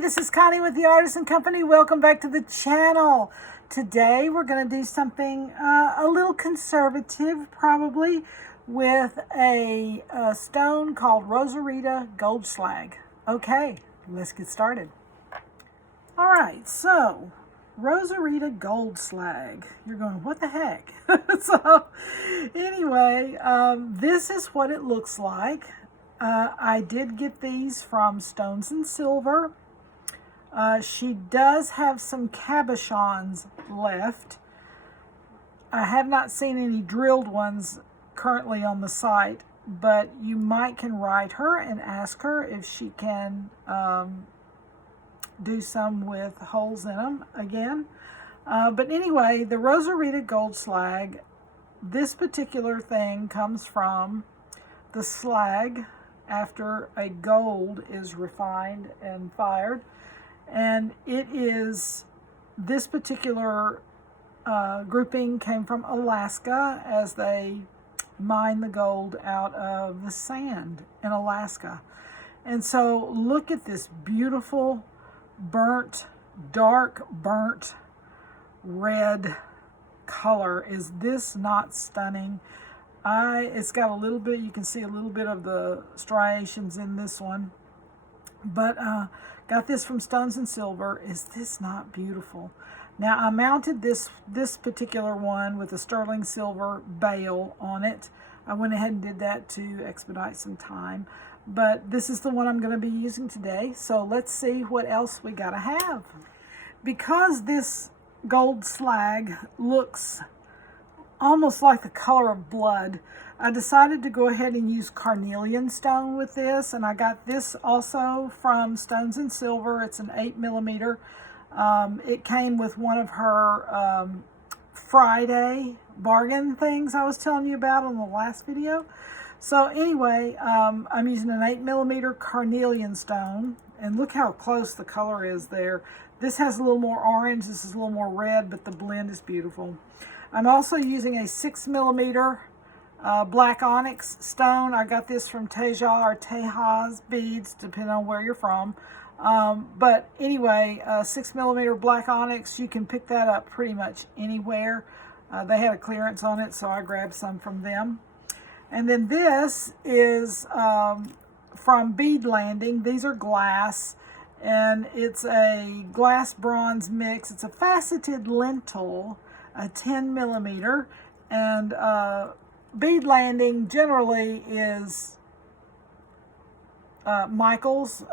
this is Connie with the Artisan Company. Welcome back to the channel. Today we're going to do something a little conservative, probably, with a stone called Rosarita Gold Slag. Okay, let's get started. All right, so Rosarita Gold Slag. You're going, what the heck? So anyway, this is what it looks like. I did get these from Stones and Silver. She does have some cabochons left. I have not seen any drilled ones currently on the site, but you can write her and ask her if she can do some with holes in them again. But anyway, the Rosarita Gold Slag, this particular thing comes from the slag after a gold is refined and fired. And it is, this particular grouping came from Alaska as they mine the gold out of the sand in Alaska. And so look at this beautiful burnt, dark burnt red color. Is this not stunning? It's got a little bit, you can see a little bit of the striations in this one. But got this from Stones and Silver. Is this not beautiful? Now I mounted this particular one with a sterling silver bail on it. I went ahead and did that to expedite some time. But this is the one I'm going to be using today. So let's see what else we got to have. Because this gold slag looks almost like the color of blood, I decided to go ahead and use carnelian stone with this, and I got this also from Stones and Silver. It's an 8mm. It came with one of her Friday bargain things I was telling you about on the last video. So anyway, I'm using an 8mm carnelian stone, and look how close the color is there. This has a little more orange, this is a little more red, but the blend is beautiful. I'm also using a 6mm black onyx stone. I got this from Teja or Tejas Beads, depending on where you're from. But anyway, 6mm black onyx, you can pick that up pretty much anywhere. They had a clearance on it, so I grabbed some from them. And then this is from Bead Landing. These are glass, and it's a glass bronze mix. It's a faceted lentil, a 10mm, and Bead Landing generally is Michael's,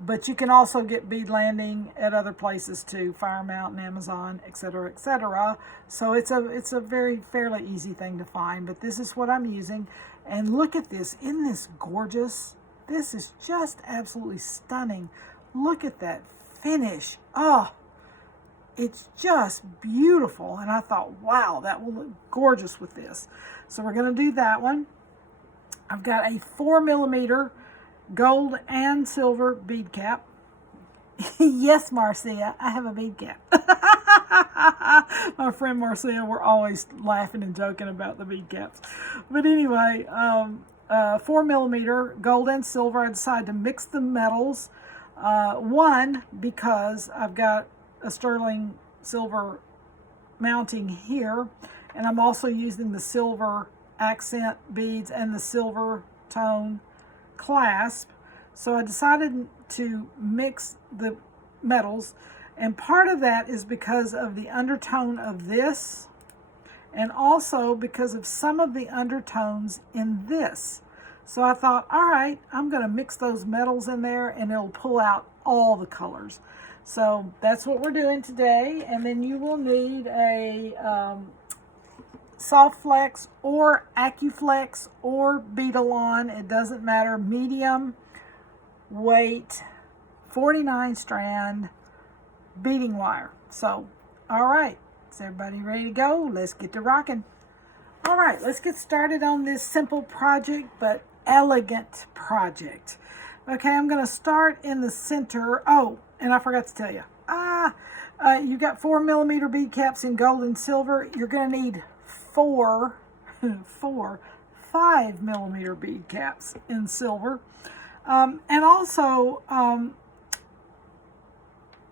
but you can also get Bead Landing at other places too, Fire Mountain, Amazon, etc., etc. So it's a fairly easy thing to find, but this is what I'm using. And look at this, isn't this gorgeous? This is just absolutely stunning. Look at that finish. Oh, it's just beautiful. And I thought, wow, that will look gorgeous with this. So we're going to do that one. I've got a 4mm gold and silver bead cap. Yes, Marcia, I have a bead cap. My friend Marcia, we're always laughing and joking about the bead caps. But anyway, 4mm gold and silver. I decided to mix the metals. One, because I've got a sterling silver mounting here, and I'm also using the silver accent beads and the silver tone clasp. So I decided to mix the metals, and part of that is because of the undertone of this, and also because of some of the undertones in this. So I thought, all right, I'm going to mix those metals in there and it'll pull out all the colors. So that's what we're doing today. And then you will need a Soft Flex or AccuFlex or Beadalon. It doesn't matter. Medium weight, 49 strand beading wire. So, all right. Is everybody ready to go? Let's get to rocking. All right, let's get started on this simple project, but elegant project. Okay, I'm going to start in the center. Oh, and I forgot to tell you. You got 4mm bead caps in gold and silver. You're going to need four 5mm bead caps in silver. And also,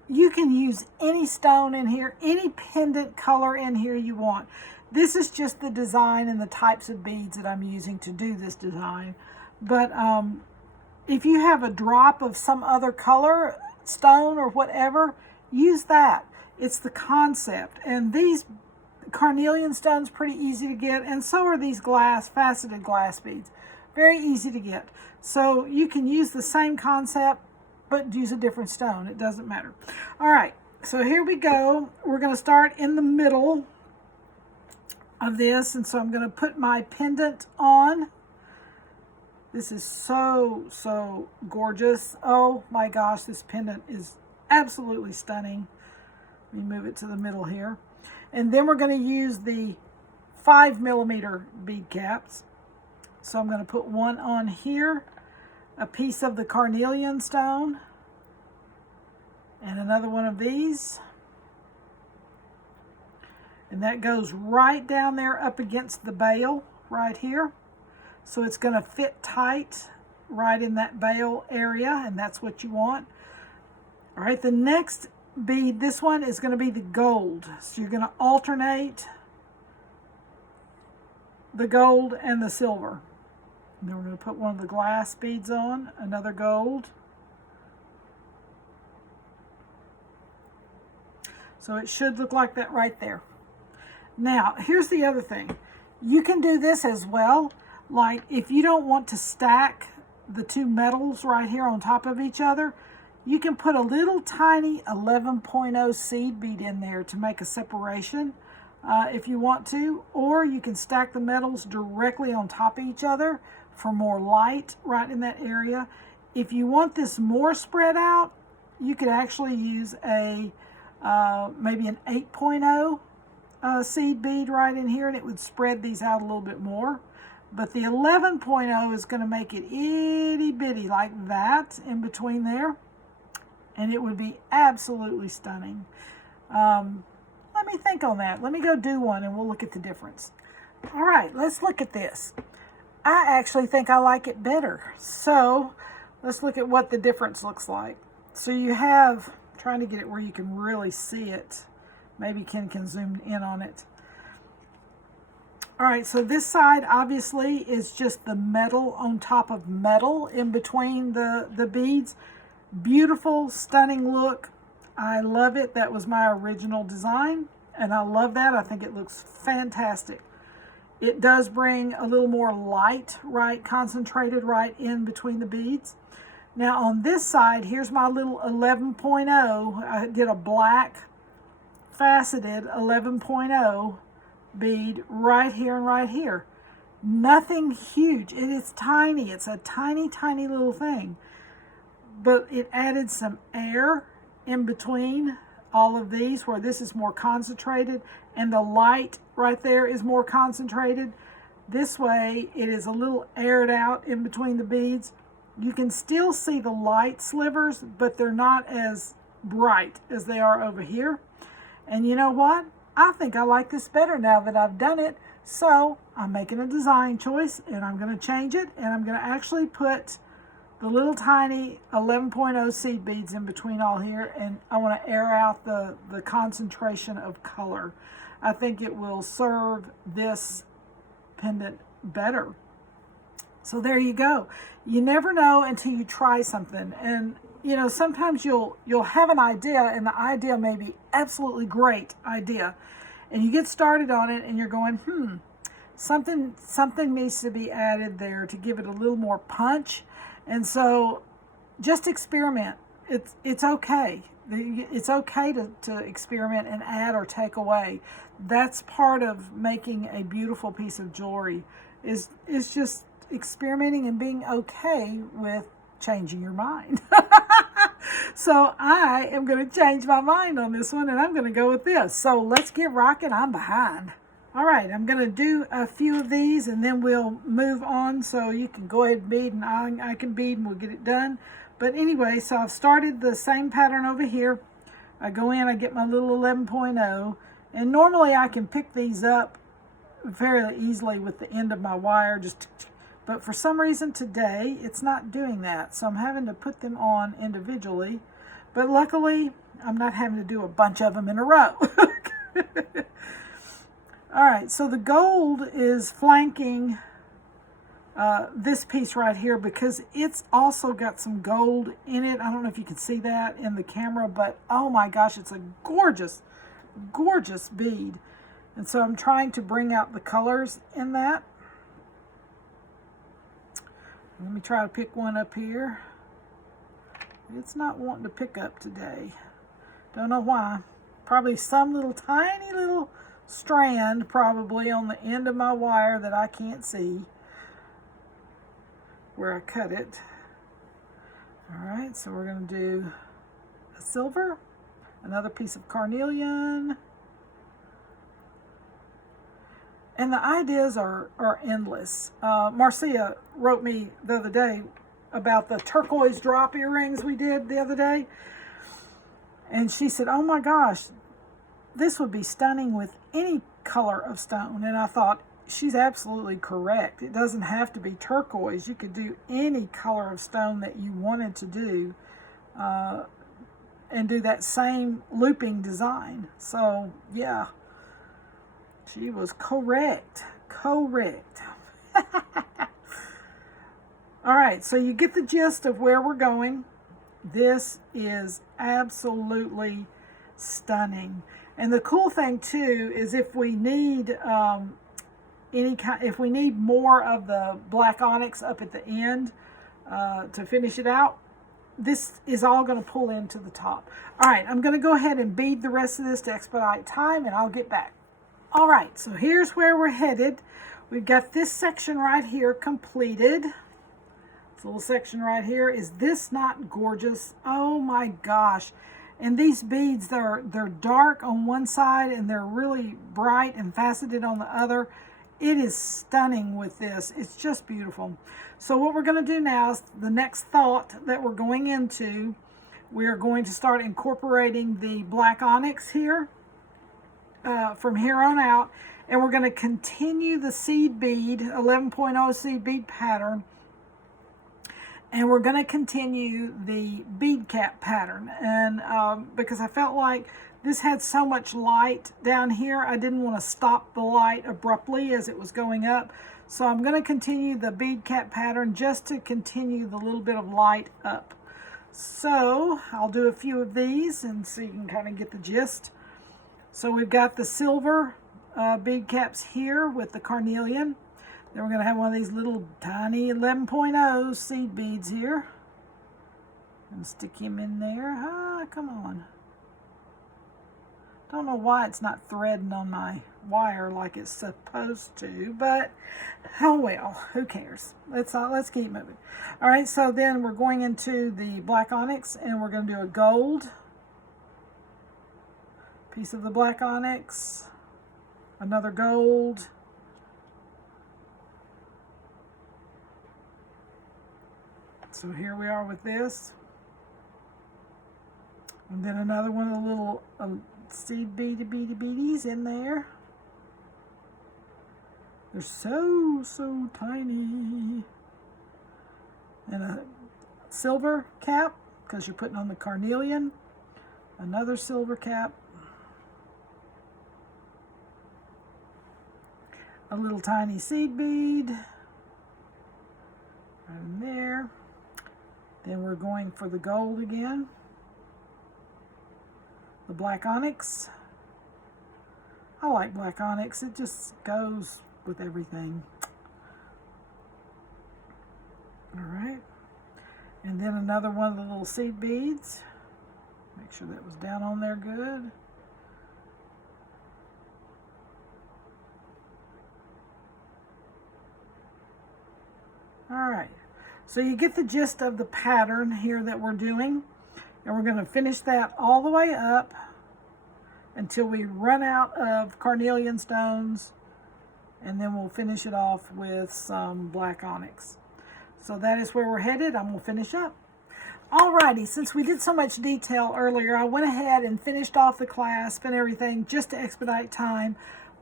you can use any stone in here, any pendant color in here you want. This is just the design and the types of beads that I'm using to do this design. But if you have a drop of some other color, stone or whatever, use that. It's the concept. And these carnelian stones pretty easy to get, and so are these faceted glass beads. Very easy to get. So you can use the same concept, but use a different stone. It doesn't matter. All right, so here we go. We're going to start in the middle of this, and so I'm going to put my pendant on. This is so gorgeous. Oh my gosh, this pendant is absolutely stunning. Let me move it to the middle here. And then we're going to use the 5mm bead caps. So I'm going to put one on here, a piece of the carnelian stone, and another one of these. And that goes right down there up against the bail right here. So it's going to fit tight right in that bail area, and that's what you want. All right, the next bead, this one is going to be the gold. So you're going to alternate the gold and the silver. And then we're going to put one of the glass beads on, another gold. So it should look like that right there. Now, here's the other thing. You can do this as well. Like if you don't want to stack the two metals right here on top of each other, you can put a little tiny 11.0 seed bead in there to make a separation if you want to, or you can stack the metals directly on top of each other for more light right in that area. If you want this more spread out, you could actually use a maybe an 8.0 seed bead right in here, and it would spread these out a little bit more. But the 11.0 is going to make it itty bitty like that in between there, and it would be absolutely stunning. Let me think on that. Let me go do one and we'll look at the difference. All right, let's look at this. I actually think I like it better. So let's look at what the difference looks like. So you have, I'm trying to get it where you can really see it. Maybe Ken can zoom in on it. All right, so this side obviously is just the metal on top of metal in between the beads. Beautiful, stunning look. I love it. That was my original design, and I love that. I think it looks fantastic. It does bring a little more light, right, concentrated right in between the beads. Now on this side, here's my little 11.0. I did a black faceted 11.0 bead right here and right here. Nothing huge. It is tiny. It's a tiny little thing, but it added some air in between all of these, where this is more concentrated and the light right there is more concentrated. This way it is a little aired out in between the beads. You can still see the light slivers, but they're not as bright as they are over here. And you know what? I think I like this better now that I've done it. So I'm making a design choice, and I'm going to change it, and I'm going to actually put the little tiny 11.0 seed beads in between all here, and I want to air out the concentration of color. I think it will serve this pendant better. So there you go. You never know until you try something. And you know, sometimes you'll have an idea, and the idea may be absolutely great idea, and you get started on it and you're going, something needs to be added there to give it a little more punch. And so just experiment. It's okay. It's okay to experiment and add or take away. That's part of making a beautiful piece of jewelry, is just experimenting and being okay with changing your mind. So I am going to change my mind on this one, and I'm going to go with this. So let's get rocking. I'm behind. All right, I'm going to do a few of these, and then we'll move on, so you can go ahead and bead, and I can bead, and we'll get it done. But anyway, so I've started the same pattern over here. I go in, I get my little 11.0, and normally I can pick these up fairly easily with the end of my wire, but for some reason today it's not doing that, so I'm having to put them on individually. But luckily, I'm not having to do a bunch of them in a row. All right, so the gold is flanking this piece right here because it's also got some gold in it. I don't know if you can see that in the camera, but oh my gosh, it's a gorgeous, gorgeous bead. And so I'm trying to bring out the colors in that. Let me try to pick one up here. It's not wanting to pick up today. Don't know why. Probably some little tiny little strand probably on the end of my wire that I can't see where I cut it. All right, so we're going to do a silver, another piece of carnelian, and the ideas are endless. Marcia wrote me the other day about the turquoise drop earrings we did the other day, and she said, oh my gosh, this would be stunning with any color of stone. And I thought, she's absolutely correct. It doesn't have to be turquoise. You could do any color of stone that you wanted to do and do that same looping design. So yeah, she was correct. Correct. All right, so you get the gist of where we're going. This is absolutely stunning. And the cool thing too is if we need if we need more of the black onyx up at the end to finish it out, this is all going to pull into the top. All right, I'm going to go ahead and bead the rest of this to expedite time, and I'll get back. All right, so here's where we're headed. We've got this section right here completed. This little section right here. Is this not gorgeous? Oh my gosh. And these beads, they're dark on one side and they're really bright and faceted on the other. It is stunning with this. It's just beautiful. So what we're going to do now is the next thought that we're going into, we are going to start incorporating the black onyx here from here on out. And we're going to continue the seed bead, 11.0 seed bead pattern. And we're going to continue the bead cap pattern. And because I felt like this had so much light down here, I didn't want to stop the light abruptly as it was going up. So I'm going to continue the bead cap pattern just to continue the little bit of light up. So I'll do a few of these and so you can kind of get the gist. So we've got the silver bead caps here with the carnelian. Then we're going to have one of these little tiny 11.0 seed beads here. And stick him in there. Ah, come on. Don't know why it's not threading on my wire like it's supposed to, but oh well, who cares? Let's keep moving. All right, so then we're going into the black onyx and we're going to do a gold piece of the black onyx, another gold, so here we are with this, and then another one of the little seed beadies in there. They're so tiny. And a silver cap because you're putting on the carnelian. Another silver cap. A little tiny seed bead right in there. Then we're going for the gold again. The black onyx. I like black onyx. It just goes with everything. All right. And then another one of the little seed beads. Make sure that was down on there good. All right. So you get the gist of the pattern here that we're doing. And we're going to finish that all the way up until we run out of carnelian stones. And then we'll finish it off with some black onyx. So that is where we're headed. I'm going to finish up. Alrighty, since we did so much detail earlier, I went ahead and finished off the clasp and everything just to expedite time.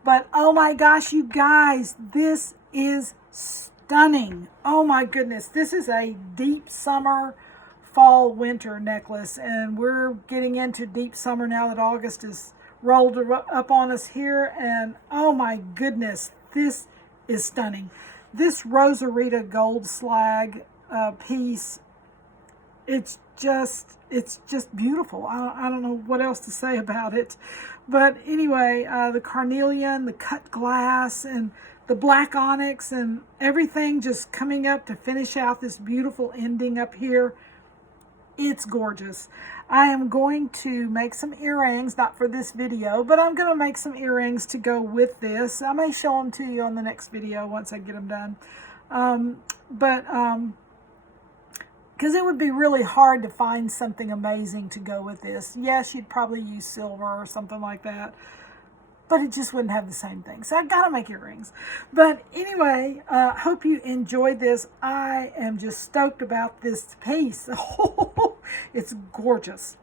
But oh my gosh, you guys, this is stunning. Oh my goodness, this is a deep summer fall winter necklace, and we're getting into deep summer now that August is rolled up on us here, and oh my goodness, this is stunning. This Rosarita Gold Slag piece, it's just beautiful. I don't know what else to say about it. But anyway, the carnelian, the cut glass, and the black onyx, and everything just coming up to finish out this beautiful ending up here. It's gorgeous. I am going to make some earrings, not for this video, but I'm going to make some earrings to go with this. I may show them to you on the next video once I get them done. Because it would be really hard to find something amazing to go with this. Yes, you'd probably use silver or something like that, but it just wouldn't have the same thing. So I gotta make earrings. But anyway, hope you enjoyed this. I am just stoked about this piece. It's gorgeous.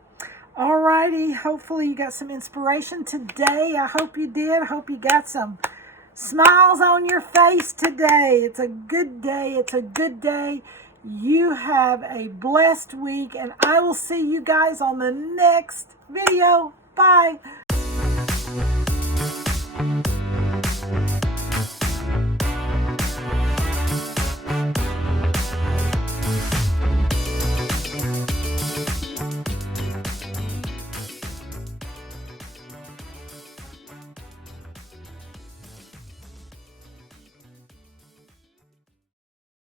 Alrighty, hopefully you got some inspiration today. I hope you did. I hope you got some smiles on your face today. It's a good day. It's a good day. You have a blessed week, and I will see you guys on the next video. Bye.